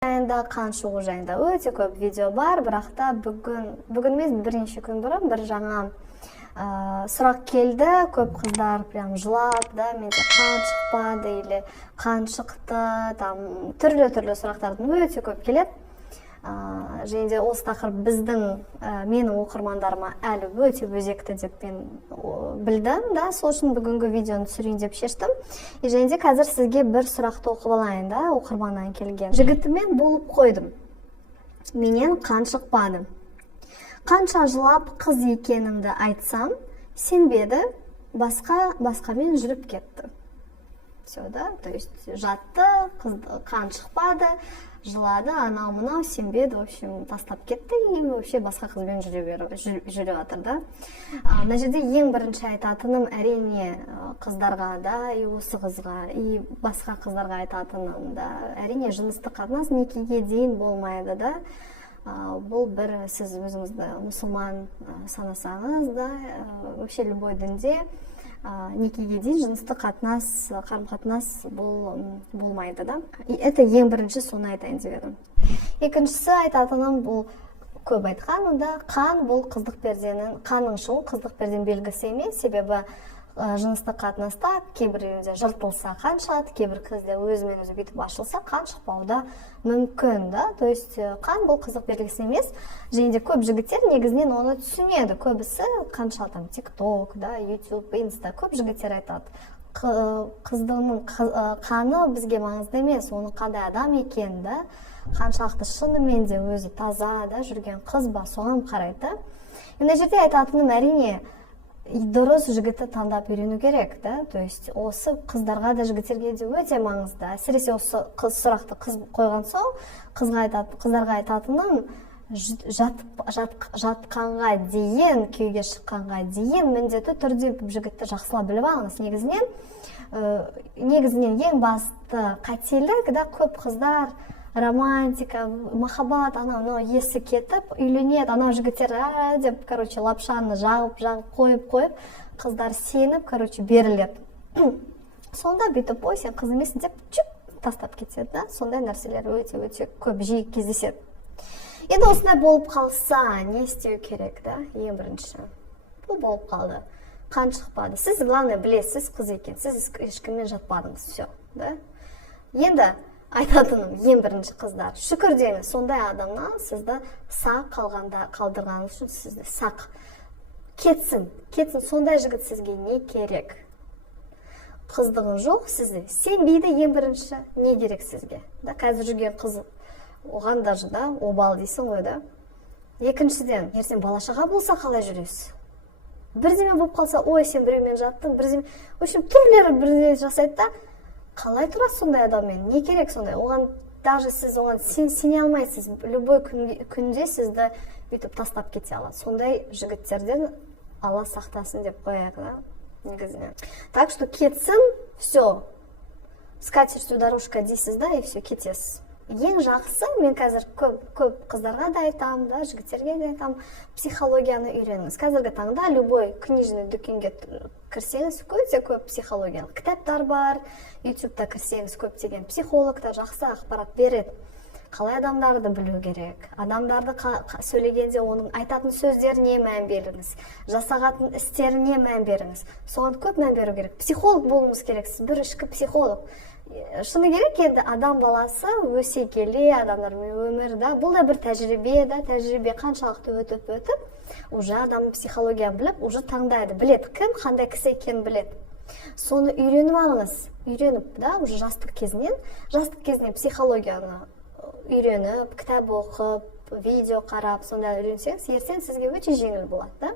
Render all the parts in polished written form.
жайында, қан шығу жайында өте көп видео бар, бірақ та бүгін емес бірнеше күн бұрын бір жаңа сұрақ келді. Көп қыздар прям жылап, да, менде қан шықпады или қан шықты, там түрлі сұрақтардың өте көп келеді. Және де осы тақырып біздің менің оқырмандарыма әлі өте өзекті деп мен білдім, да, сол үшін бүгінгі видеоны түсірейін деп шештім. Және де қазір сізге бір сұрақты оқып алайын, да, оқырманнан келген. Жігітімен болып қойдым, менен қан шықпады. Қанша жылап қыз екенімді айтсам, сенбеді, басқамен жүріп кетті. Все, да, то есть жатты, қан шықпады, жылады, анау мынау сенбеді, в общем, тастап кетті и вообще басқа қызбен жүре жатыр, да. Мына жерде ең бірінші айтатыным әрине қыздарға, да, и осы қызға, и басқа қыздарға айтатыным, да, әрине жыныстық қатынас некеге дейін болмайды, да. Бұл бір сіз өзіңізді мұсылман санасаңыз, да, вообще любой дінде некеге дейін жыныстық қатынас, қарым-қатынас болмайды, да. И это ең бірінші, соны айтайын деп едім. Екіншісі айтатыным, бұл көп айтқан, да, қан бұл қыздық перденің, қанның шығу қыздық перденің белгісі емес, себебі жыныстық қатынаста кейбірінде жыртылса қан шығады, кейбір кезде өзімен өзі бүйтіп ашылса қан шықпауы мүмкін, да. То есть қан бұл қыздық белгісі емес. Және де көп жігіттер негізінен оны түсінеді. Көбісі қанша там TikTok, да, YouTube, Insta, көп жігіттер айтады. Қыздың қаны бізге маңызды емес, оның қандай адам екен, да, қаншалықты шынымен де өзі таза, да, жүрген қыз ба, соған қарайды. Мына жерде айтатыным әрине дұрыс жігітті таңдап үйрену керек, да, то есть осы қыздарға да жігіттерге де өте маңызды. Әсіресе осы сұрақты қыз қойған соң, қыздарға айтатыным, жатқанға дейін, күйге шыққанға дейін міндетті түрде жігітті жақсылап біліп алыңыз. Негізінен ең басты қателік, да, көп қыздар романтика, махаббат, анау есі кетіп, үйленеді, анау жігіттер деп, короче, лапшаны жағып қойып, қыздар сеніп, короче, беріледі. Сонда бүйтіп, ой, сен қыз емессің деп, чүп тастап кетеді, да? Сондай нәрселер өте көп жиі кездеседі. Енді осындай болып қалса, не істеу керек, да? Ең бірінші. Бұл болып қалды. Қан шықпады. Сіз, главное, білесіз қыз екен. Сіз ешкіммен жатпадыңыз, все, да? Енді айтатыным, ең бірінші қыздар, шүкір деңіз, сондай адамнан сізді сақ қалдырғаныңыз үшін сізді сақ. Кетсін, сондай жігіт сізге не керек? Қыздығын жоқ сізде, сенбейді ең бірінші, не керек сізге? Да, қазір жүрген қыз, оған даже, да, обал дейсің ғой, да. Екіншіден, ертең бала-шаға болса қалай жүресіз? Бірдеме болып қалса, ой, сен біреумен жаттың, бірдеме, в общем, түрлері бірдеме жасайды да, қалай тұрасыз сондай адаммен? Не керек сондай? Оған даже сіз оған сене алмайсыз. Любой күнде сізді бүйтіп тастап кете алады. Сондай жігіттерден Алла сақтасын деп қояйық, да, негізінен. Так что кетсін, все. Скатертью дорожка дейсіз, да, и все, кетесіз. Ең жақсы, мен қазір көп қыздарға да айтам, да, жігіттерге де айтам, психологияны үйреніңіз. Қазіргі таңда любой книжный дүкенге кірсеңіз, өте көп психологиялық кітаптар бар, YouTube-та кірсеңіз көптеген психологтар жақсы ақпарат береді. Қалай адамдарды білу керек, адамдарды сөйлегенде оның айтатын сөздеріне мән беріңіз, жасағатын істеріне мән беріңіз. Соған көп мән беру керек. Психолог болуыңыз керек, сіз бір ішкі психолог. Шыны керек, енді адам баласы өсе келе, адамдармен өмірді, бұл да бір тәжірибе, да, тәжірибе қаншалықты өтіп, уже адам психология біліп, уже таңдайды, білет, кім қандай кісі екенін білет. Соны үйреніп алыңыз, да, уже жастық кезінен психологияны үйреніп, кітап оқып, видео қарап, сонда үйренсеңіз, ертең сізге өте жеңіл болады, да.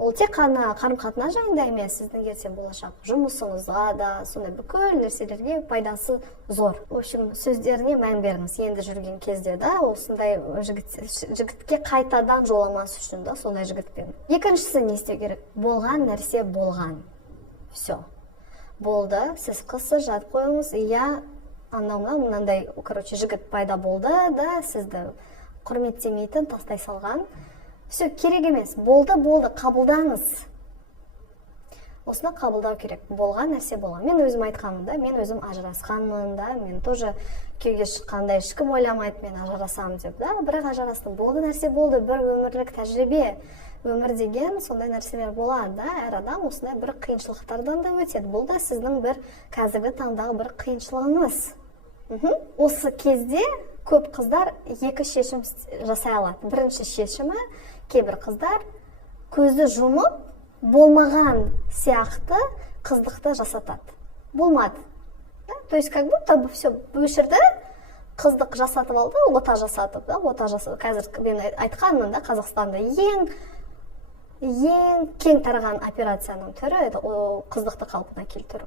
Ол тек қана қарым-қатынас жайында емес, сіздің ертең болашақ жұмысыңызға да, сондай бүкіл нәрселерге пайдасы зор. В общем, сөздеріне мән беріңіз енді жүрген кезде, да, осындай жігітке қайтадан жоламас үшін, да, сондай жігітпен. Екіншісі не істеу керек? Болған нәрсе болған. Все. Болды, сіз қысы жатып қойыңыз, иә, мынандай, короче, жігіт пайда болды, да, сізді құрметтемейтін, тастай салған. Все, керек емес. Болды, қабылдаңыз. осыны қабылдау керек. Болған нәрсе болған. Мен өзім айтқаным да, мен өзім ажырасқанмын да, мен тоже күйеуге шыққанда ешкім ойламайды мен ажырасамын деп да, бірақ ажырастым. Болды нәрсе болды, бір өмірлік тәжірибе. Өмір деген сондай нәрселер болады да, әр адам осындай бір қиыншылықтардан да өтеді. Бұл да сіздің бір қазіргі таңдағы бір қиыншылығыңыз. Осы кезде көп қыздар екі шешім жасай алады. Бірінші шешімі, кейбір қыздар көзді жұмып, болмаған сияқты қыздықты жасатады. Болмады. То есть, как будто бы все өшірді, қыздық жасатып алды, ота жасатып, да, ота жасатып. Қазір мен айтқанмын да, Қазақстанда ең кең тараған операцияның түрі, қыздықты қалпына келтіру.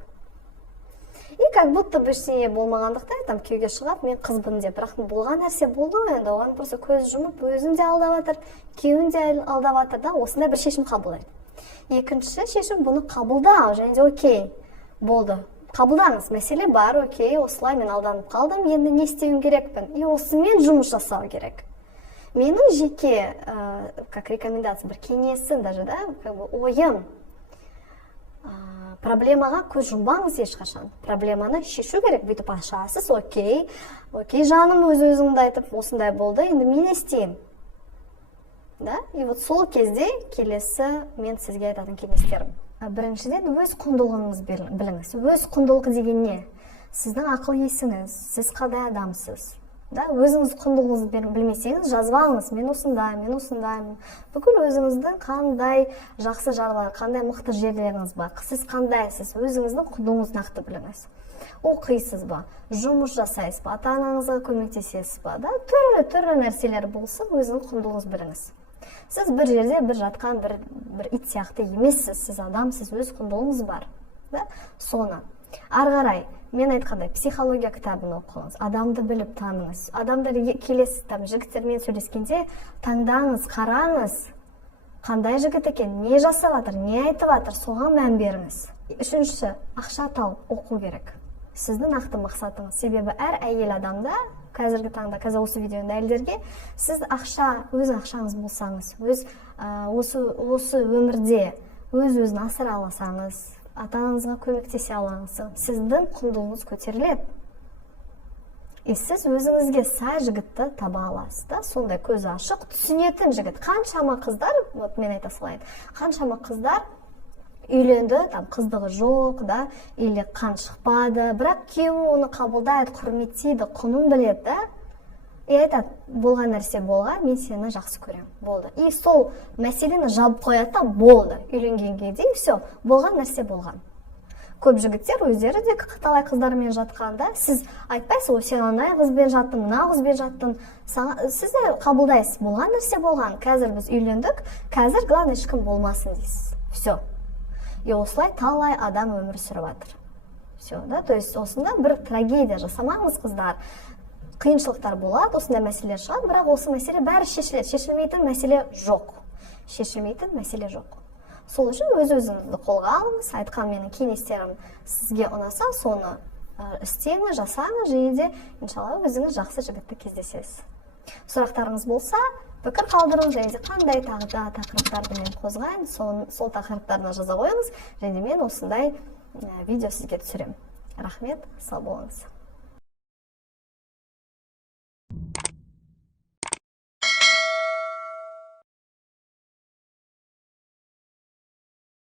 И как будто бы ештеңе болмағандықта, там күйеуге шығады, мен қызбын деп, бірақ болған нәрсе болды ғой, енді оған просто көз жұмып, өзін де алдап жатыр, күйеуін де алдап жатыр да, осындай бір шешім қабылдайды. Екінші шешім бұны қабылдау, және де окей, болды. Қабылдаңыз, мәселе бар, окей, осылай мен алданып қалдым, енді не істеуім керекпін? И осымен жұмыс жасау керек. Менің жеке, как рекомендация, бір кеңесім даже, да, ойым, проблемаға көз жұмбаңыз ешқашан. Проблеманы шешу керек, бүйтіп ашасыз, окей, жаным өз-өзіңді айтып, осындай болды, енді мен істеймін. Да? И вот сол кезде келесі мен сізге айтатын кеңестерім. Біріншіден, өз құндылығыңыз біліңіз. Өз құндылығы деген не? Сіздің ақыл есіңіз, сіз қандай адамсыз. Да? Өзіңіз құндылығыңызды білмесеңіз, жазып алыңыз, мен осындаймын. Бүкіл өзіңіздің қандай жақсы жарлар, қандай мықты жерлеріңіз бар. Сіз қандайсыз, өзіңіздің құндылығыңызды нақты біліңіз. Оқисыз ба, жұмыс жасайсыз ба, ата-анаңызға көмектесесіз ба, да? Түрлі нәрселер болсын, өзіңіздің құндылығыңызды біліңіз. Сіз бір жерде бір жатқан бір ит сияқты емессіз, сіз адамсыз, өз құндылығыңыз бар. Соны ары-қарай мен айтқандай психология кітабын оқыңыз, адамды біліп таныңыз. Адамдар келесі жігіттермен сөйлескенде таңдаңыз, қараңыз, қандай жігіт екен, не жасап жатыр, не айтып жатыр, соған мән беріңіз. Үшінші, ақша тауып оқу керек. Сіздің нақты мақсатыңыз. Себебі әр әйел адамда қазіргі таңда, қазір осы видеода әйелдерге, сіз өз ақшаңыз болсаңыз, осы өмірде өз-өзін асыра алсаңыз, ата-анаңызға көмектесе алаңыз, сіздің құндылығыңыз көтеріледі. Сіз өзіңізге сай жігітті таба аласыз да, сондай көзі ашық, түсінетін жігіт. Қаншама қыздар, мен айта салайын, қаншама қыздар үйленді, қыздығы жоқ, да, или қан шықпады, бірақ күйеуі оны қабылдайды, құрметтейді, құнын біледі, да. Айтады, болған нәрсе болған, мен сені жақсы көремін, болды. И сол мәселені жабып қояды, болды. Үйленгенге дейін все, болған нәрсе болған. Көп жігіттер өздері де талай қыздармен жатқанда, сіз айтпайсыз, сен анай қызбен жаттың, мына қызбен жаттың, сіз де қабылдайсыз, болған нәрсе болған. Қазір біз үйлендік, қазір главное ешкім болмасын дейсіз. Все. И осылай талай адам өмір сүріп жатыр. Все, да, то есть осында бір трагедия жасамаңыз, қыздар. Қиыншылықтар болады, осындай мәселелер шығады, бірақ осы мәселе бәрі шешіледі. Шешілмейтін мәселе жоқ. Сол үшін өз-өзіңізді қолға алыңыз, айтқан менің кеңестерім сізге ұнаса, соны істеңіз, жасаңыз, және де иншалла өзіңіз жақсы жігітті кездесесіз. Сұрақтарыңыз болса, пікір қалдырыңыз, және де қандай тағы да тақырыптарды мен қозғайын, сол тақырыптарына жаза қойыңыз, және мен осындай видео сізге түсіремін. Рахмет, сау болыңыз.